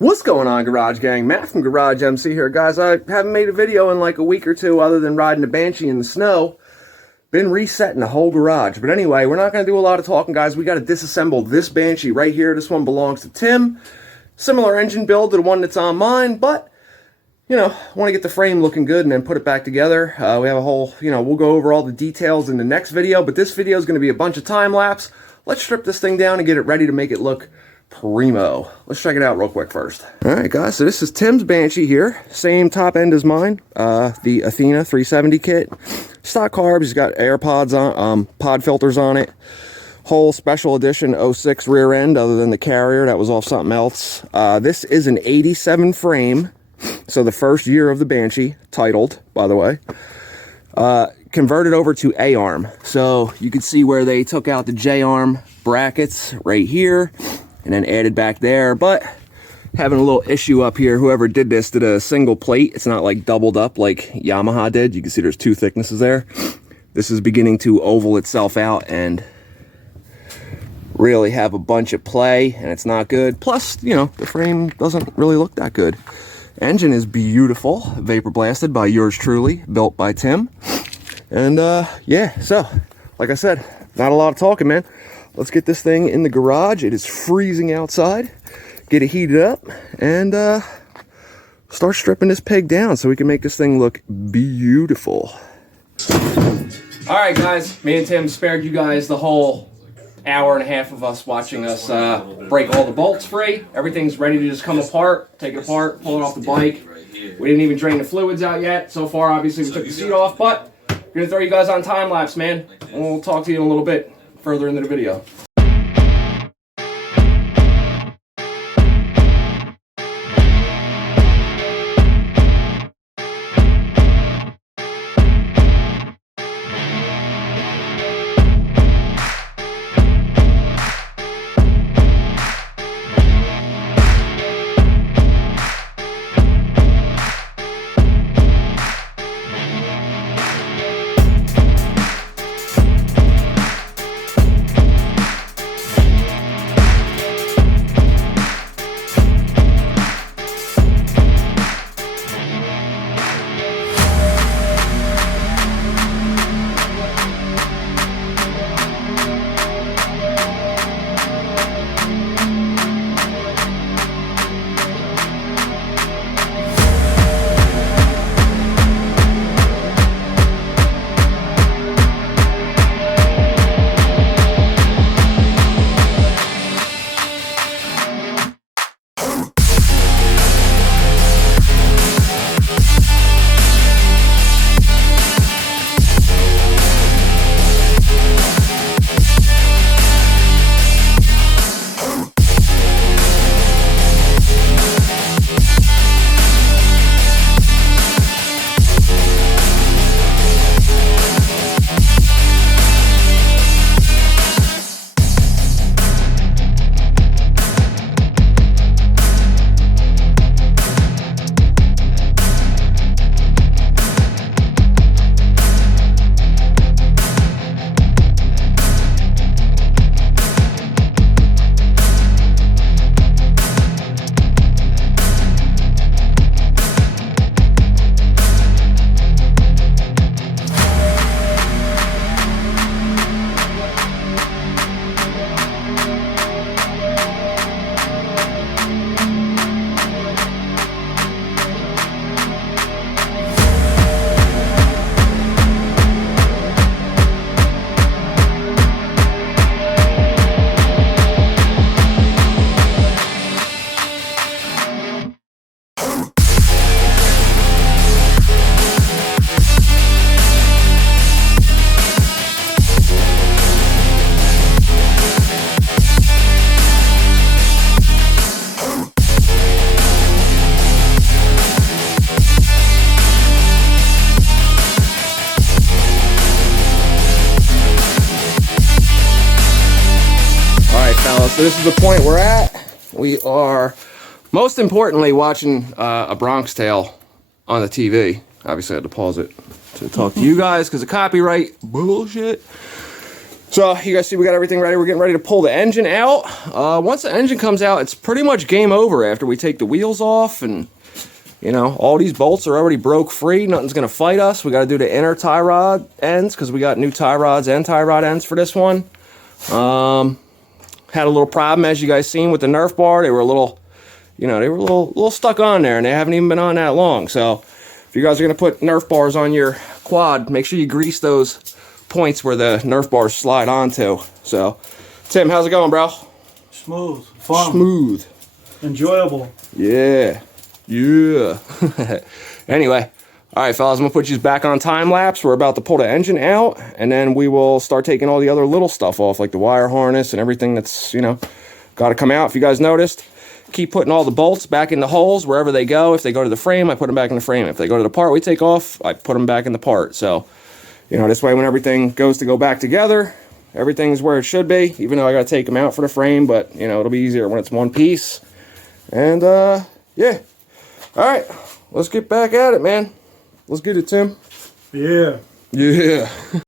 What's going on, Garage Gang? Matt from GarageMC here. Guys, I haven't made a video in like a week or two other than riding a Banshee in the snow. Been resetting the whole garage. But anyway, we're not going to do a lot of talking, guys. We got to disassemble this Banshee right here. This one belongs to Tim. Similar engine build to the one that's on mine, but, you know, want to get the frame looking good and then put it back together. We have a whole, we'll go over all the details in the next video, but this video is going to be a bunch of time-lapse. Let's strip this thing down and get it ready to make it look primo. Let's check it out real quick first. Alright guys, so this is Tim's Banshee here. Same top end as mine. The Athena 370 kit. Stock carbs, he's got AirPods on, pod filters on it. Whole special edition 06 rear end other than the carrier. That was off something else. This is an 87 frame. So the first year of the Banshee, titled, by the way. Converted over to A-arm. So you can see where they took out the J-arm brackets right here. And then added back there, but having a little issue up here. Whoever did this did a single plate. It's not like doubled up like Yamaha did. You can see there's two thicknesses there. This is beginning to oval itself out and really have a bunch of play, and it's not good. Plus, the frame doesn't really look that good. Engine is beautiful, vapor blasted by yours truly, built by Tim. And yeah, so like I said, not a lot of talking, man. Let's get this thing in the garage. It is freezing outside. Get it heated up and start stripping this pig down so we can make this thing look beautiful. All right, guys. Me and Tim spared you guys the whole hour and a half of us watching us break all the bolts free. Everything's ready to just come apart, take it apart, pull it off the bike. We didn't even drain the fluids out yet. So far, obviously, we took the seat off, but I'm going to throw you guys on time lapse, man. And we'll talk to you in a little bit further into the video. So this is the point we're at. We are, most importantly, watching a Bronx Tale on the TV. Obviously I had to pause it to talk to you guys because of copyright bullshit. So you guys see we got everything ready. We're getting ready to pull the engine out. Once the engine comes out, it's pretty much game over after we take the wheels off, and you know, all these bolts are already broke free. Nothing's gonna fight us. We got to do the inner tie rod ends because we got new tie rods and tie rod ends for this one. Had a little problem, as you guys seen, with the Nerf bar. They were a little, you know, they were a little stuck on there, and they haven't even been on that long. So if you guys are gonna put Nerf bars on your quad, make sure you grease those points where the Nerf bars slide onto. So, Tim, how's it going, bro? Smooth, fun, smooth, enjoyable. Yeah, yeah. Anyway, all right, fellas, I'm gonna put you back on time lapse. We're about to pull the engine out, and then we will start taking all the other little stuff off, like the wire harness and everything that's, you know, got to come out. If you guys noticed, keep putting all the bolts back in the holes wherever they go. If they go to the frame, I put them back in the frame. If they go to the part we take off, I put them back in the part. So, you know, this way when everything goes to go back together, everything's where it should be, even though I got to take them out for the frame, but, you know, it'll be easier when it's one piece. And, yeah. All right, let's get back at it, man. Let's get it, Tim. Yeah. Yeah. I'm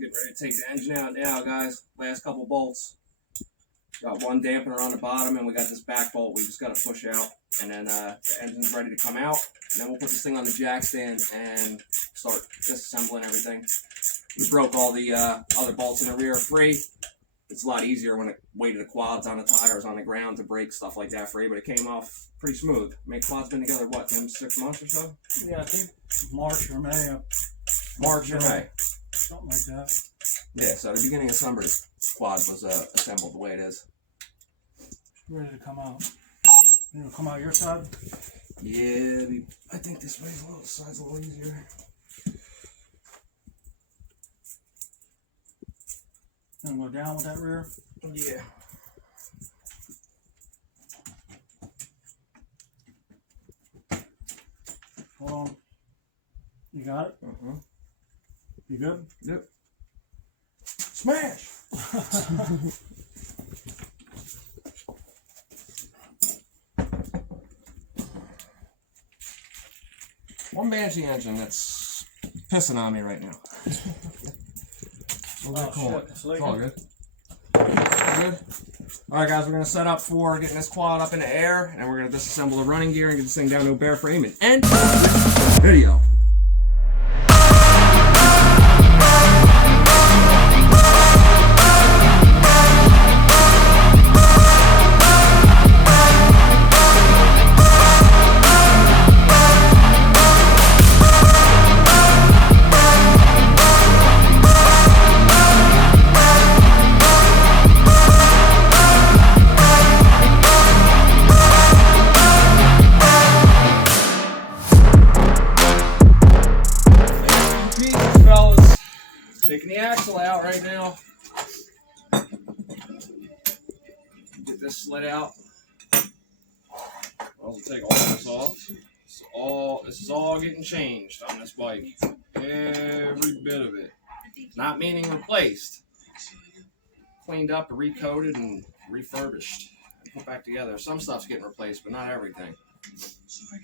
getting ready to take the engine out now, guys. Last couple bolts. Got one dampener on the bottom, and we got this back bolt we just got to push out. And then the engine's ready to come out. And then we'll put this thing on the jack stand and start disassembling everything. We broke all the other bolts in the rear free. It's a lot easier when the weight of the quad's on the tires on the ground to break stuff like that free, but it came off pretty smooth. I mean, quad's been together, what, Tim, 6 months or so? Yeah, I think March or May. March or May. Something like that. Yeah, so the beginning of summer, the quad was assembled the way it is. Ready to come out. You gonna come out your side? Yeah, I think this way side's a little easier. You gonna go down with that rear? Yeah. Hold on. You got it? Uh-huh. You good? Yep. Smash! One Banshee engine that's pissing on me right now. It's all good. Good. Alright guys, we're going to set up for getting this quad up in the air, and we're going to disassemble the running gear and get this thing down to a bare frame and end this video. Taking the axle out right now. Get this slid out. I'll take all this off. This is all getting changed on this bike. Every bit of it. Not meaning replaced. Cleaned up, recoated, and refurbished. And put back together. Some stuff's getting replaced, but not everything.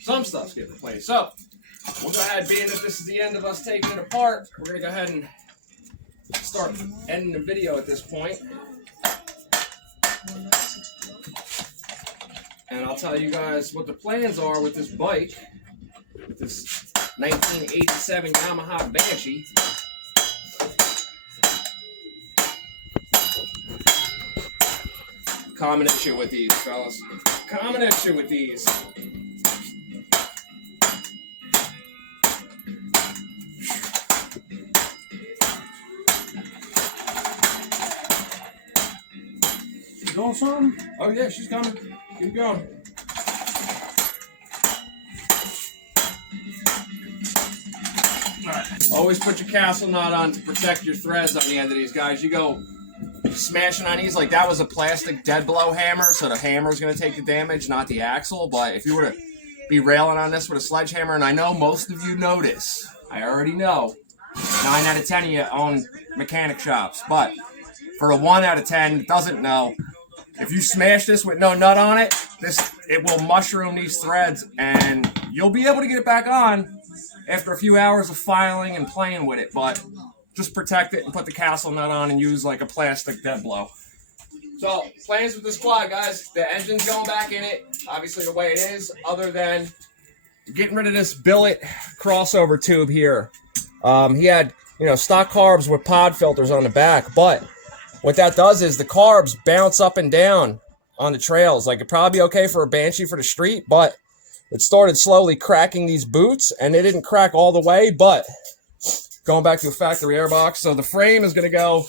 Some stuff's getting replaced. So, we'll go ahead, being that this is the end of us taking it apart, we're going to go ahead and start ending the video at this point. And I'll tell you guys what the plans are with this bike, with this 1987 Yamaha Banshee. Common issue with these, fellas. Common issue with these. Doing something? Oh yeah, she's coming. Keep going. Alright. Always put your castle knot on to protect your threads on the end of these, guys. You go smashing on these like that was a plastic dead blow hammer, so the hammer's going to take the damage, not the axle. But if you were to be railing on this with a sledgehammer, and I know most of you know this, I already know, 9 out of 10 of you own mechanic shops, but for a 1 out of 10 that doesn't know, if you smash this with no nut on it, it will mushroom these threads, and you'll be able to get it back on after a few hours of filing and playing with it. But just protect it and put the castle nut on and use like a plastic dead blow. So, plans with this quad, guys. The engine's going back in it, obviously the way it is, other than getting rid of this billet crossover tube here. He had, you know, stock carbs with pod filters on the back, but what that does is the carbs bounce up and down on the trails. Like, it'd probably be okay for a Banshee for the street, but it started slowly cracking these boots, and it didn't crack all the way, but going back to a factory airbox. So the frame is going to go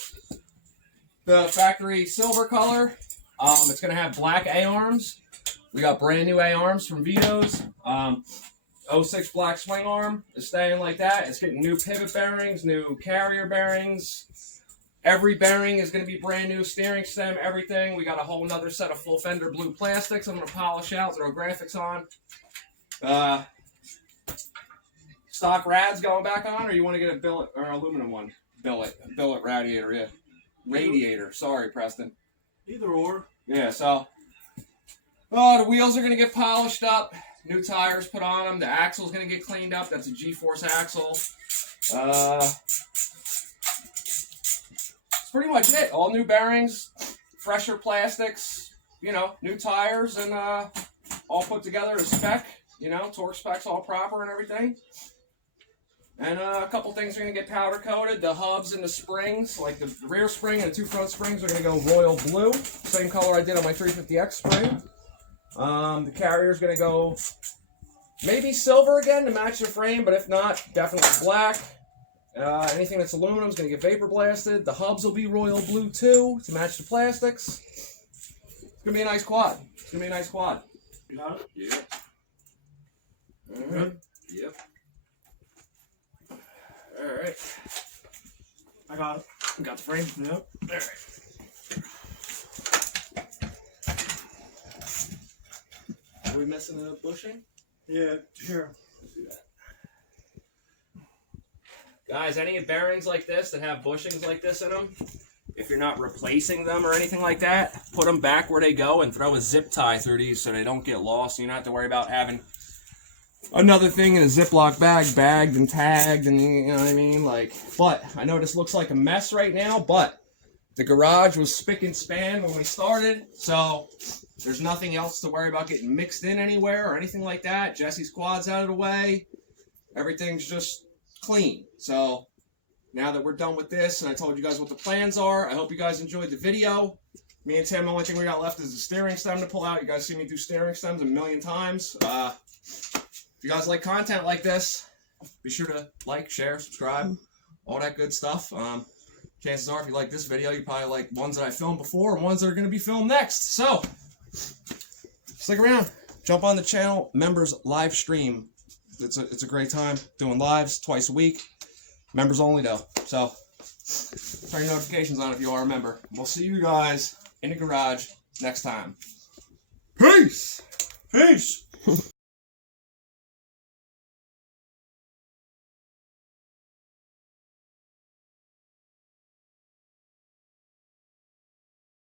the factory silver color. It's going to have black A-arms. We got brand new A-arms from Vito's. 06 black swing arm is staying like that. It's getting new pivot bearings, new carrier bearings. Every bearing is going to be brand new, steering stem, everything. We got a whole nother set of full fender blue plastics I'm going to polish out, throw graphics on. Stock rad's going back on, or you want to get a billet or aluminum one? Billet radiator, yeah. Radiator, sorry, Preston. Either or. Yeah, so the wheels are going to get polished up, new tires put on them, the axle's going to get cleaned up. That's a G-force axle. That's pretty much it. All new bearings, fresher plastics, you know, new tires, and all put together to spec, you know, torque specs all proper and everything. And a couple things are going to get powder coated. The hubs and the springs, like the rear spring and the two front springs, are going to go royal blue. Same color I did on my 350X spring. The carrier is going to go maybe silver again to match the frame, but if not, definitely black. Anything that's aluminum is going to get vapor blasted. The hubs will be royal blue too to match the plastics. It's going to be a nice quad. It's going to be a nice quad. You got it? Yep. Good? Yep. Alright. I got it. Got the frame? Yep. Alright. Are we missing a bushing? Yeah, here. Let's do that. Guys, any bearings like this that have bushings like this in them, if you're not replacing them or anything like that, put them back where they go and throw a zip tie through these so they don't get lost. You don't have to worry about having another thing in a Ziploc bag, bagged and tagged, and you know what I mean? Like, but I know this looks like a mess right now, but the garage was spick and span when we started, so there's nothing else to worry about getting mixed in anywhere or anything like that. Jesse's quad's out of the way. Everything's just clean. So now that we're done with this, and I told you guys what the plans are, I hope you guys enjoyed the video. Me and Tim, the only thing we got left is the steering stem to pull out. You guys see me do steering stems a million times. If you guys like content like this, be sure to like, share, subscribe, all that good stuff. Chances are, if you like this video, you probably like ones that I filmed before and ones that are going to be filmed next. So, stick around. Jump on the channel members live stream. It's a great time doing lives twice a week. Members only though. So, turn your notifications on if you are a member. We'll see you guys in the garage next time. Peace! Peace!